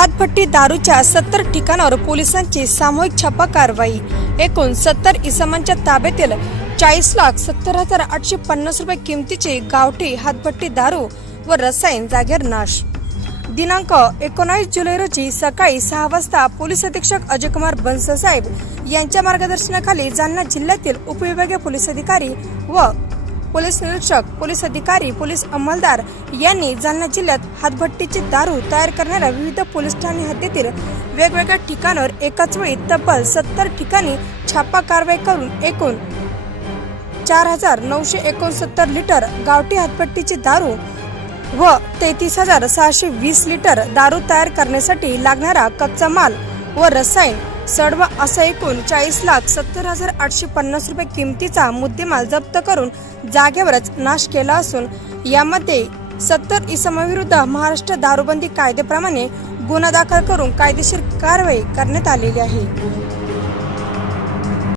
हातभट्टी दारूच्या सत्तर ठिकाणावर पोलिसांची सामूहिक छापा कारवाई. एकूण सत्तर इसमांच्या ताब्यातील चाळीस लाख सत्तर हजार आठशे पन्नास रुपये किमतीचे गावठी हातभट्टी दारू व रसायन जागेवर नाश. दिनांक एकोणावीस जुलै रोजी सकाळी सहा वाजता पोलीस अधीक्षक अजयकुमार बन्ससाहेब यांच्या मार्गदर्शनाखाली जालना जिल्ह्यातील उपविभागीय पोलीस अधिकारी व पोलीस निरीक्षक पोलीस अधिकारी पोलीस अंमलदार यांनी जालना जिल्ह्यात हातभट्टीची दारू तयार करणाऱ्या विविध पोलीस ठाणे हद्दीतील वेगवेगळ्या ठिकाणावर एकाच वेळी तब्बल सत्तर ठिकाणी छापा कारवाई करून एकूण चार हजार नऊशे एकोणसत्तर लिटर गावठी हातपट्टीची दारू व तेहतीस हजार सहाशे वीस लिटर दारू तयार करण्यासाठी लागणारा कच्चा माल व रसायन सर्व असं एकूण चाळीस लाख सत्तर हजार आठशे पन्नास रुपये किमतीचा मुद्देमाल जप्त करून जागेवरच नाश केला असून यामध्ये सत्तर इसमाविरुद्ध महाराष्ट्र दारूबंदी कायद्याप्रमाणे गुन्हा दाखल करून कायदेशीर कारवाई करण्यात आलेली आहे.